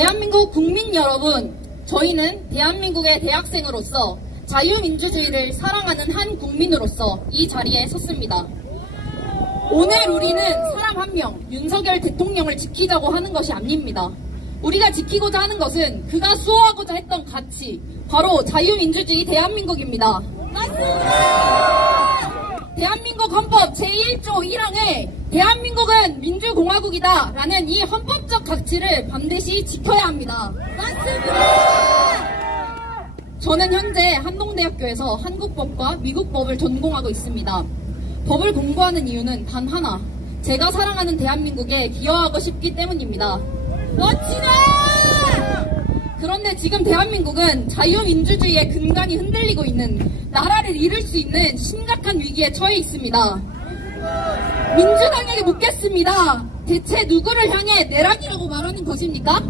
대한민국 국민 여러분, 저희는 대한민국의 대학생으로서 자유민주주의를 사랑하는 한 국민으로서 이 자리에 섰습니다. 오늘 우리는 사람 한 명, 윤석열 대통령을 지키자고 하는 것이 아닙니다. 우리가 지키고자 하는 것은 그가 수호하고자 했던 가치, 바로 자유민주주의 대한민국입니다. 맞습니다! 대한민국 헌법 제1조 1항에 대한민국은 민주공화국이다 라는 이 헌법적 가치를 반드시 지켜야 합니다. 맞습니다! 저는 현재 한동대학교에서 한국법과 미국법을 전공하고 있습니다. 법을 공부하는 이유는 단 하나, 제가 사랑하는 대한민국에 기여하고 싶기 때문입니다. 멋지다! 그런데 지금 대한민국은 자유민주주의의 근간이 흔들리고 있는, 나라를 잃을 수 있는 심각한 위기에 처해 있습니다. 민주당에게 묻겠습니다. 대체 누구를 향해 내란이라고 말하는 것입니까?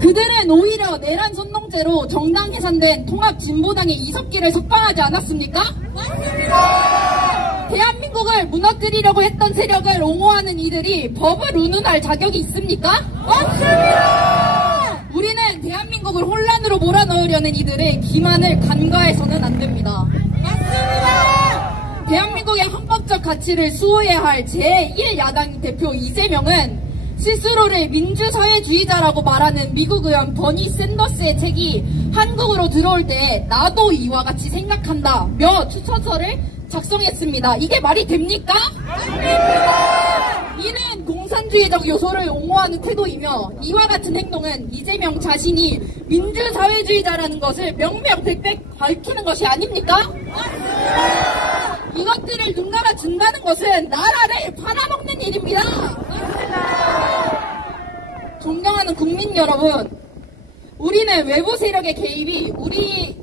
그들은 오히려 내란 선동죄로 정당 해산된 통합진보당의 이석기를 석방하지 않았습니까? 맞습니다! 대한민국을 무너뜨리려고 했던 세력을 옹호하는 이들이 법을 운운할 자격이 있습니까? 없습니다! 우리는 대한민국을 혼란으로 몰아넣으려는 이들의 기만을 간과해서는 안 됩니다. 맞습니다! 대한민국의 헌법적 가치를 수호해야 할 제1야당 대표 이재명은 스스로를 민주사회주의자라고 말하는 미국 의원 버니 샌더스의 책이 한국으로 들어올 때 나도 이와 같이 생각한다며 추천서를 작성했습니다. 이게 말이 됩니까? 아닙니다! 이는 공산주의적 요소를 옹호하는 태도이며 이와 같은 행동은 이재명 자신이 민주사회주의자라는 것을 명명백백 밝히는 것이 아닙니까? 맞습니다! 이것들을 눈 감아준다는 것은 나라를 팔아먹는 일입니다. 존경하는 국민 여러분, 우리는 외부 세력의 개입이 우리의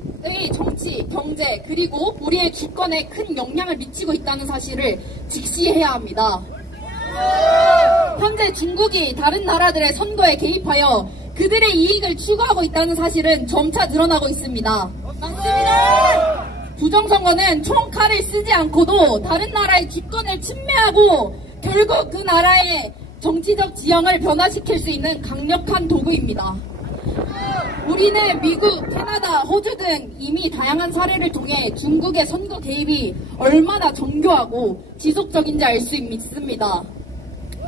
정치, 경제, 그리고 우리의 주권에 큰 영향을 미치고 있다는 사실을 직시해야 합니다. 현재 중국이 다른 나라들의 선거에 개입하여 그들의 이익을 추구하고 있다는 사실은 점차 드러나고 있습니다. 맞습니다! 부정선거는 총칼을 쓰지 않고도 다른 나라의 주권을 침해하고 결국 그 나라의 정치적 지형을 변화시킬 수 있는 강력한 도구입니다. 우리는 미국, 캐나다, 호주 등 이미 다양한 사례를 통해 중국의 선거 개입이 얼마나 정교하고 지속적인지 알 수 있습니다.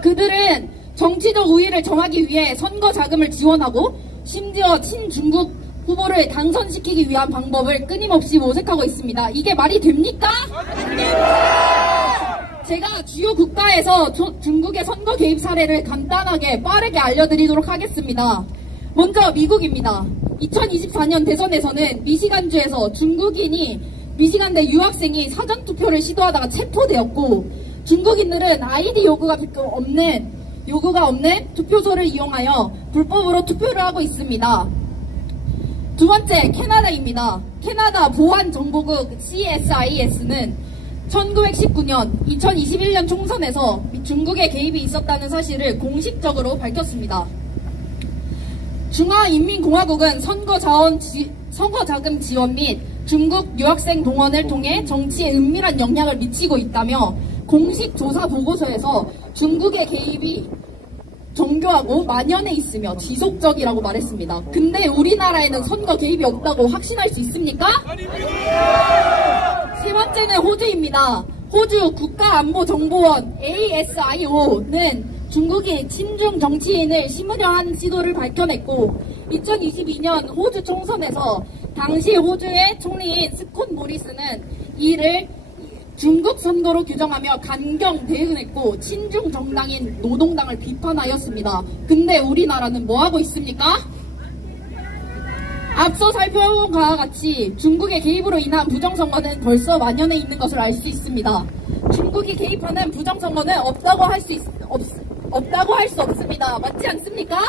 그들은 정치적 우위를 정하기 위해 선거 자금을 지원하고 심지어 친중국 후보를 당선시키기 위한 방법을 끊임없이 모색하고 있습니다. 이게 말이 됩니까? 제가 주요 국가에서 중국의 선거 개입 사례를 간단하게 빠르게 알려드리도록 하겠습니다. 먼저 미국입니다. 2024년 대선에서는 미시간주에서 중국인이 미시간대 유학생이 사전투표를 시도하다가 체포되었고, 중국인들은 아이디 요구가 없는 투표소를 이용하여 불법으로 투표를 하고 있습니다. 두 번째, 캐나다입니다. 캐나다 보안정보국 CSIS는 1919년, 2021년 총선에서 중국의 개입이 있었다는 사실을 공식적으로 밝혔습니다. 중화인민공화국은 선거자금 지원 및 중국 유학생 동원을 통해 정치에 은밀한 영향을 미치고 있다며 공식 조사 보고서에서 중국의 개입이 정교하고 만연해 있으며 지속적이라고 말했습니다. 근데 우리나라에는 선거 개입이 없다고 확신할 수 있습니까? 세 번째는 호주입니다. 호주 국가안보정보원 ASIO는 중국이 친중 정치인을 심으려 한 시도를 밝혀냈고, 2022년 호주 총선에서 당시 호주의 총리인 스콧 모리스는 이를 중국 선거로 규정하며 강경 대응했고 친중 정당인 노동당을 비판하였습니다. 근데 우리나라는 뭐하고 있습니까? 앞서 살펴본 바와 같이 중국의 개입으로 인한 부정선거는 벌써 만연해 있는 것을 알 수 있습니다. 중국이 개입하는 부정선거는 없다고 할 수 없습니다. 맞지 않습니까?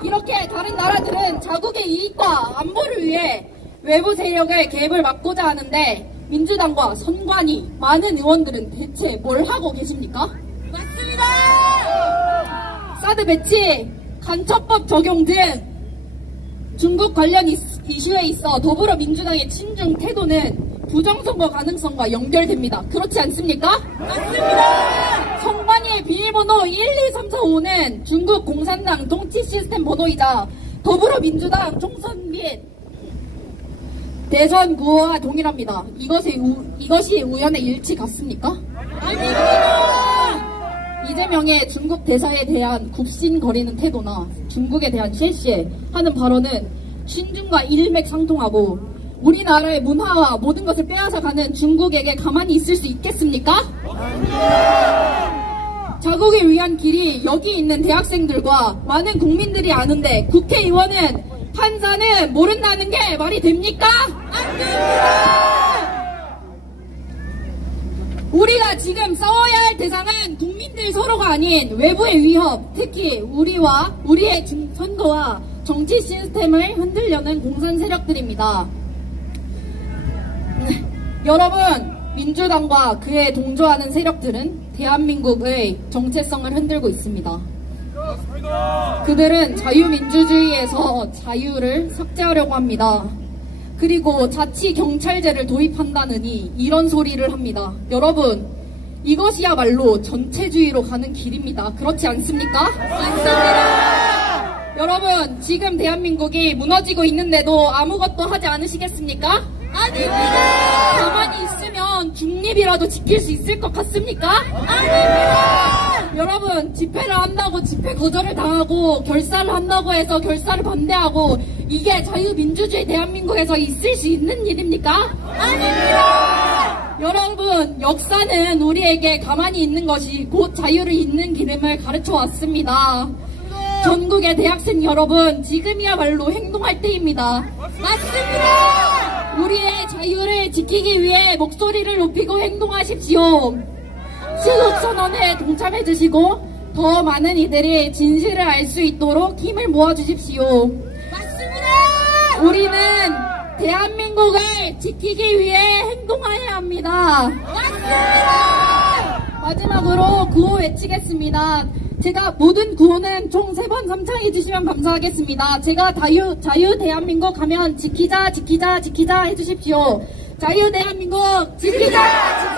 이렇게 다른 나라들은 자국의 이익과 안보를 위해 외부 세력의 개입을 막고자 하는데 민주당과 선관위, 많은 의원들은 대체 뭘 하고 계십니까? 맞습니다! 사드 배치, 간첩법 적용 등 중국 관련 이슈에 있어 더불어민주당의 친중 태도는 부정선거 가능성과 연결됩니다. 그렇지 않습니까? 맞습니다! 선관위의 중국의 비밀번호 12345는 중국 공산당 통치 시스템 번호이자 더불어민주당 총선 및 대선 구호와 동일합니다. 이것이 우연의 일치 같습니까? 아닙니다. 이재명의 중국 대사에 대한 굽신거리는 태도나 중국에 대한 실시에 하는 발언은 신중과 일맥상통하고 우리나라의 문화와 모든 것을 빼앗아가는 중국에게 가만히 있을 수 있겠습니까? 자국을 위한 길이 여기 있는 대학생들과 많은 국민들이 아는데 국회의원은 판사는 모른다는 게 말이 됩니까? 안 됩니다! 우리가 지금 싸워야 할 대상은 국민들 서로가 아닌 외부의 위협, 특히 우리와 우리의 선거와 정치 시스템을 흔들려는 공산 세력들입니다. 여러분, 민주당과 그에 동조하는 세력들은 대한민국의 정체성을 흔들고 있습니다. 그들은 자유민주주의에서 자유를 삭제하려고 합니다. 그리고 자치경찰제를 도입한다느니 이런 소리를 합니다. 여러분, 이것이야말로 전체주의로 가는 길입니다. 그렇지 않습니까? 맞습니다. 여러분, 지금 대한민국이 무너지고 있는데도 아무것도 하지 않으시겠습니까? 아닙니다. 가만히 있으면 중립이라도 지킬 수 있을 것 같습니까? 아닙니다. 여러분, 집회를 한다고 집회 거절을 당하고 결사를 한다고 해서 결사를 반대하고 이게 자유민주주의 대한민국에서 있을 수 있는 일입니까? 아닙니다. 여러분, 역사는 우리에게 가만히 있는 것이 곧 자유를 잇는 길임을 가르쳐 왔습니다. 전국의 대학생 여러분, 지금이야말로 행동할 때입니다. 맞습니다. 우리의 자유를 지키기 위해 목소리를 높이고 행동하십시오. 시국선언에 동참해주시고 더 많은 이들이 진실을 알 수 있도록 힘을 모아주십시오. 맞습니다. 우리는 대한민국을 지키기 위해 행동해야 합니다. 맞습니다. 마지막으로 구호 외치겠습니다. 제가 모든 구호는 총 3번 3창 해주시면 감사하겠습니다. 제가 자유 대한민국 하면 지키자 지키자 지키자 해주십시오. 자유 대한민국 지키자 지키자